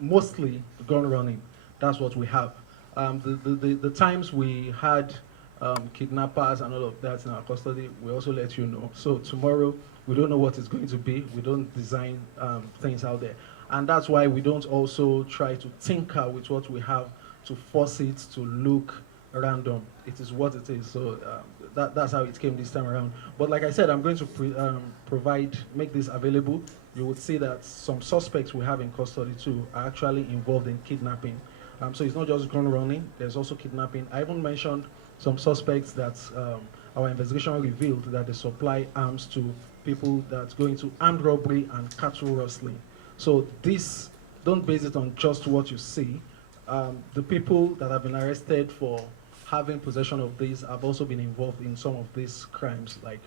mostly gun running. That's what we have. The times we had kidnappers and all of that in our custody, we also let you know. So tomorrow, we don't know what it's going to be. We don't design things out there. And that's why we don't also try to tinker with what we have to force it to look random. It is what it is. So that's how it came this time around. But like I said, I'm going to make this available. You would see that some suspects we have in custody too are actually involved in kidnapping. So it's not just gun running, there's also kidnapping. I even mentioned some suspects that our investigation revealed that they supply arms to people that go into armed robbery and cattle rustling. So this, don't base it on just what you see. The people that have been arrested for having possession of these have also been involved in some of these crimes, like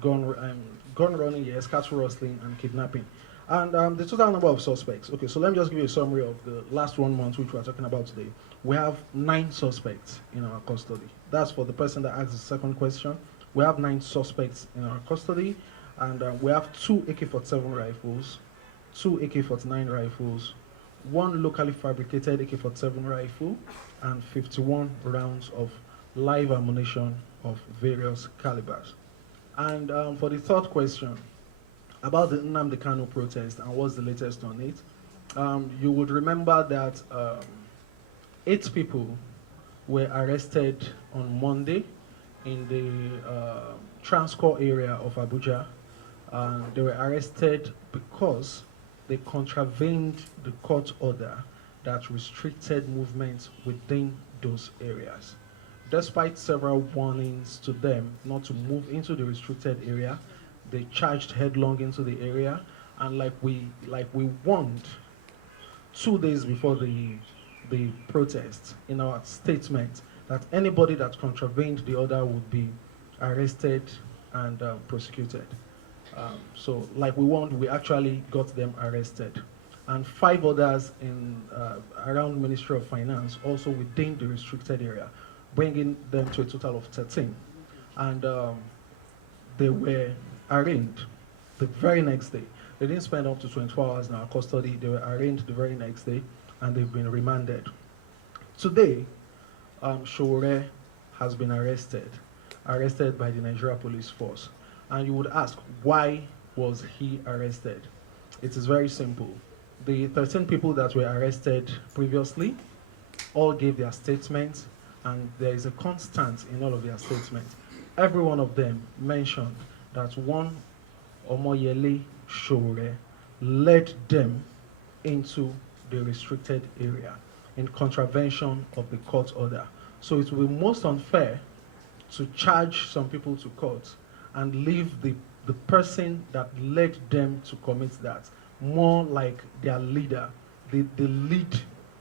gun running, yes, cattle rustling, and kidnapping. And the total number of suspects. Okay, so let me just give you a summary of the last 1 month, which we're talking about today. We have 9 suspects in our custody. That's for the person that asked the second question. We have 9 suspects in our custody, and we have 2 AK-47 rifles, 2 AK-49 rifles, 1 locally fabricated AK-47 rifle, and 51 rounds of live ammunition of various calibers. And for the third question, about the Nnamdi Kanu protest and what's the latest on it, you would remember that 8 people were arrested on Monday in the Transcorp area of Abuja. They were arrested because they contravened the court order that restricted movement within those areas. Despite several warnings to them not to move into the restricted area, they charged headlong into the area, and like we warned 2 days before the protest in our statement that anybody that contravened the order would be arrested and prosecuted. So like we warned, we actually got them arrested. And 5 others in around Ministry of Finance, also within the restricted area, bringing them to a total of 13. And they were arraigned the very next day. They didn't spend up to 24 hours in our custody. They were arraigned the very next day, and they've been remanded. Today, Sowore has been arrested by the Nigeria Police Force. And you would ask, why was he arrested? It is very simple. The 13 people that were arrested previously all gave their statements, and there is a constant in all of their statements. Every one of them mentioned that one Omoyele Sowore led them into the restricted area in contravention of the court order. So it will be most unfair to charge some people to court and leave the person that led them to commit that more like their leader, the lead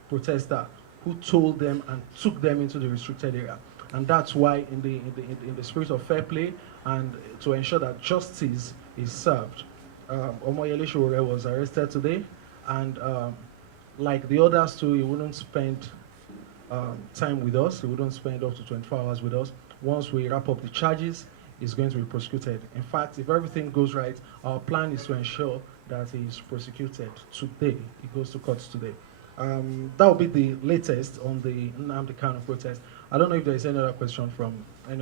protester who told them and took them into the restricted area. And that's why in the spirit of fair play and to ensure that justice is served, Omoyele Sowore was arrested today, and like the others too, he wouldn't spend time with us. He wouldn't spend up to 24 hours with us. Once we wrap up the charges, he's going to be prosecuted. In fact, if everything goes right, our plan is to ensure that he is prosecuted today. He goes to court today. That will be the latest on the Nnamdi Kanu protest. I don't know if there is any other question from any